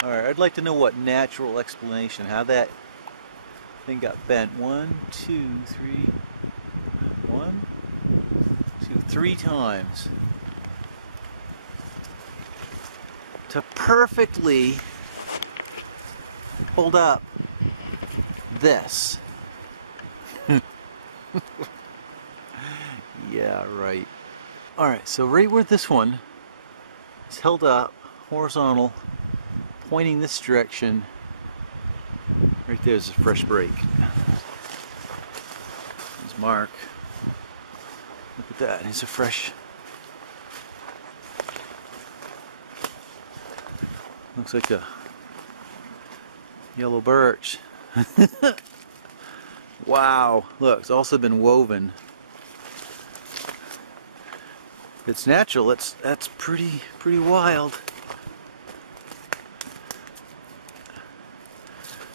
Alright, I'd like to know what natural explanation, how that thing got bent. 1, 2, 3, 1, 2, 3 times. To perfectly hold up this. Yeah, right. Alright, so right where this one is held up, horizontal, pointing this direction, right there's a fresh break. There's Mark. Look at that, it's a fresh. Looks like a yellow birch. Wow, look, it's also been woven. If it's natural, that's pretty wild.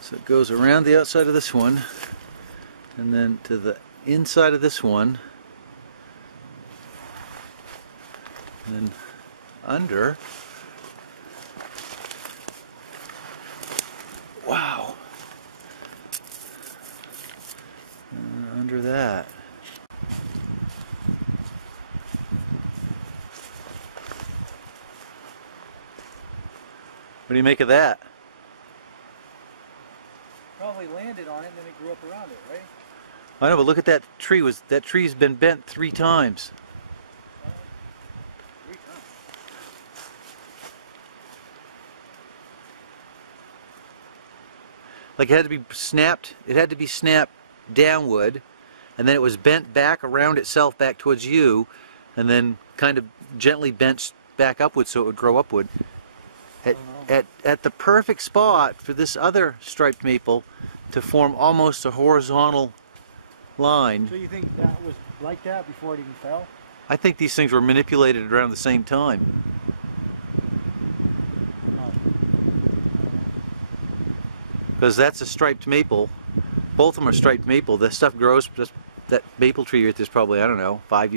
So it goes around the outside of this one, and then to the inside of this one, and then under. Wow. Under that. What do you make of that? Probably landed on it and then it grew up around it, right? I know, but look at that tree. That tree's been bent 3 times. 3 times. Like it had to be snapped. It had to be snapped downward, and then it was bent back around itself back towards you, and then kind of gently bent back upward so it would grow upward. At the perfect spot for this other striped maple to form almost a horizontal line. So you think that was like that before it even fell? I think these things were manipulated around the same time. Oh. Because that's a striped maple. Both of them are striped maple. The stuff grows, that maple tree right there's probably, I don't know, 5,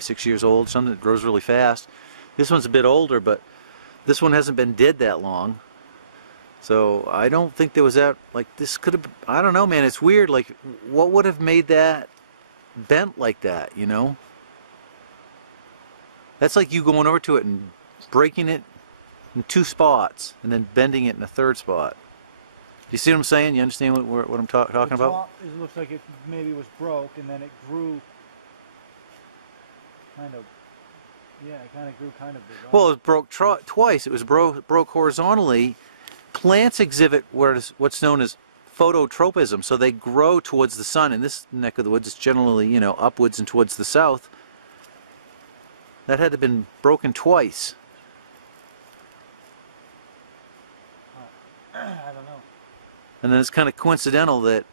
6 years old, something that grows really fast. This one's a bit older, but this one hasn't been dead that long. So I don't think there was that, like this could have, I don't know, man, it's weird. Like what would have made that bent like that, you know? That's like you going over to it and breaking it in 2 spots and then bending it in a 3rd spot. Do you see what I'm saying? You understand what I'm talking about? It looks like it maybe was broke and then it grew kind of, yeah, it kind of grew kind of bizarre. Well, it broke twice. It was broke horizontally. Plants exhibit what's known as phototropism, so they grow towards the sun. In this neck of the woods, it's generally, you know, upwards and towards the south. That had to have been broken twice. I don't know. And then it's kind of coincidental that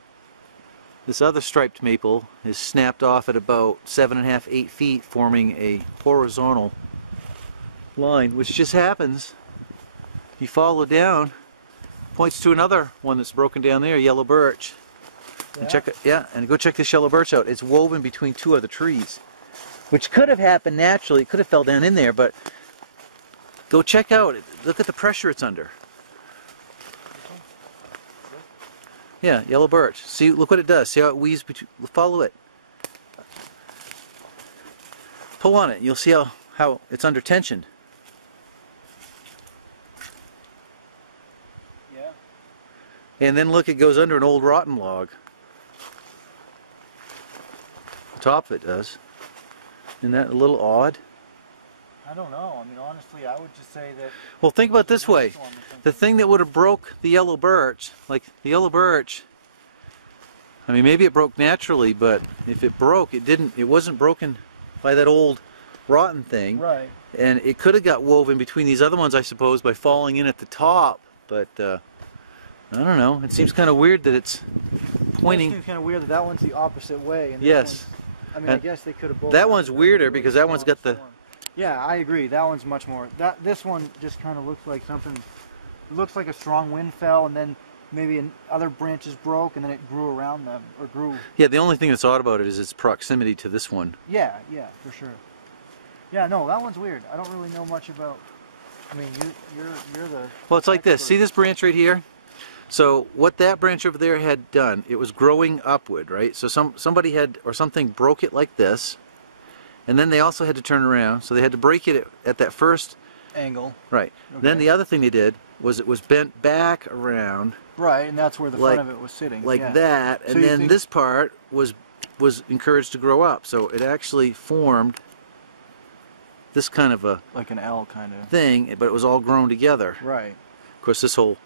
this other striped maple is snapped off at about 7.5, 8 feet, forming a horizontal line, which just happens. If you follow down, points to another one that's broken down there, yellow birch. Yeah. And check it, yeah, and go check this yellow birch out. It's woven between 2 other trees, which could have happened naturally. It could have fell down in there, but go check out. Look at the pressure it's under. Yeah, yellow birch. See, look what it does. See how it weaves between. Follow it. Pull on it. You'll see how it's under tension. Yeah. And then look, it goes under an old rotten log. The top of it does. Isn't that a little odd? I don't know. I mean, honestly, I would just say that. Well, think about it this way. The thing that would have broke the yellow birch, like the yellow birch, I mean, maybe it broke naturally, but if it broke, it wasn't broken by that old rotten thing. Right. And it could have got woven between these other ones, I suppose, by falling in at the top. But I don't know. It seems kind of weird that it's pointing. It seems kind of weird that that one's the opposite way. And this Yes. I mean, I guess they could have both. That one's weirder because that one's got the. Yeah, I agree. That one's much more. This one just kind of looks like something. It looks like a strong wind fell, and then maybe other branches broke, and then it grew around them, or grew. Yeah, the only thing that's odd about it is its proximity to this one. Yeah, for sure. Yeah, no, that one's weird. I don't really know much about I mean, you're the. Well, it's like this. expert. See this branch right here? So what that branch over there had done, it was growing upward, right? So somebody had, or something broke it like this, and then they also had to turn around. So they had to break it at that first Angle. right. Okay. Then the other thing they did was it was bent back around. Right, and that's where the like, front of it was sitting. Like yeah. that, and So you then think- this part was encouraged to grow up. So it actually formed this kind of a Like an L kind of. thing, but it was all grown together. Right. Of course, this whole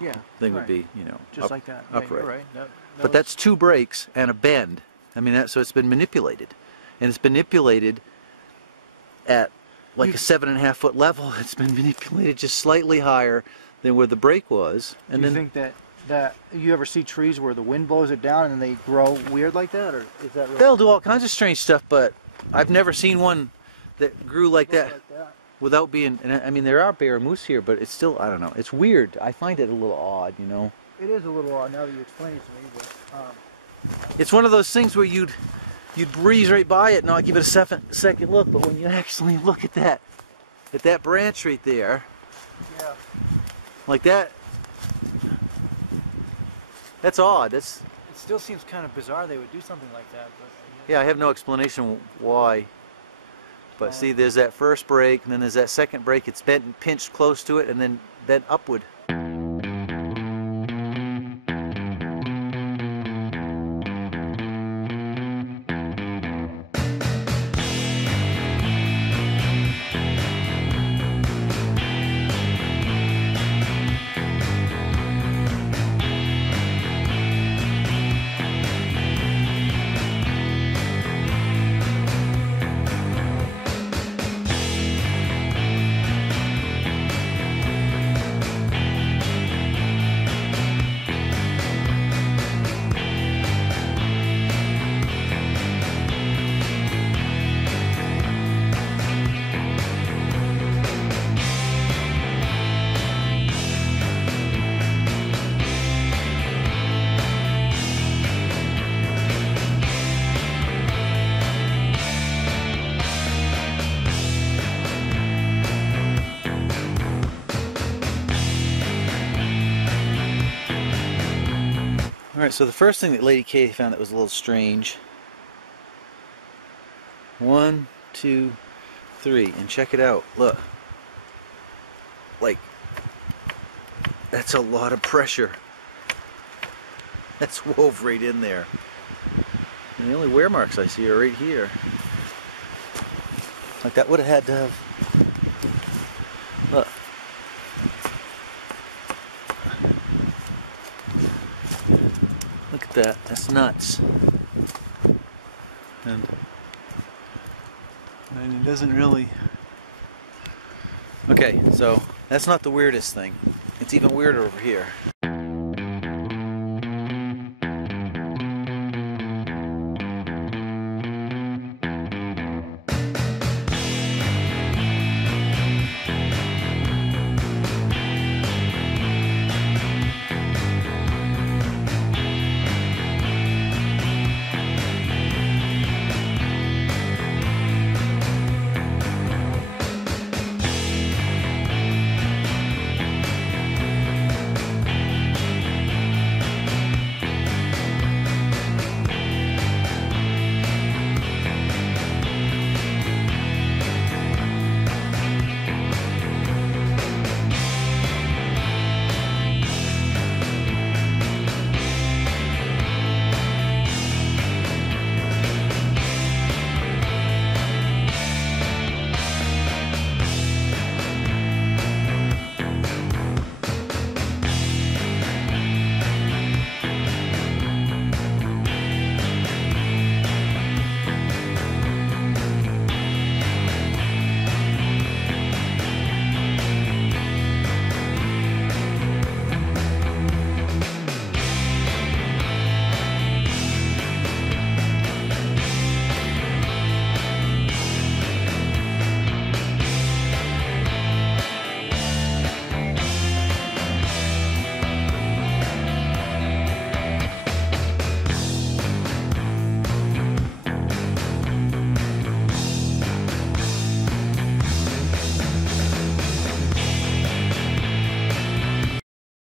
Yeah. thing would right. be, you know, Just like that. Yeah, upright. you're right. But that's two breaks and a bend. I mean, so it's been manipulated, and it's manipulated at like a 7.5 foot level. It's been manipulated just slightly higher than where the break was, and Do you then think that you ever see trees where the wind blows it down and then they grow weird like that, or is that really they'll do all kinds of strange stuff. But I've never seen one that grew like that. like that? Without being, and I mean, there are bear moose here, but it's still, I don't know, it's weird. I find it a little odd, you know. It is a little odd now that you explain it to me, but It's one of those things where you'd breeze right by it and not give it a second look, but when you actually look at that branch right there, yeah. like that, that's odd. That's, It still seems kind of bizarre they would do something like that, but yeah, I have no explanation why. But see, there's that first break, and then there's that second break. It's bent and pinched close to it, and then bent upward. Alright, so the first thing that Lady K found that was a little strange. 1, 2, 3, and check it out. Look. Like, that's a lot of pressure. That's wove right in there. And the only wear marks I see are right here. Like that would have had to have. Look. Look at that. That's nuts. And it doesn't really. Okay, so that's not the weirdest thing. It's even weirder over here.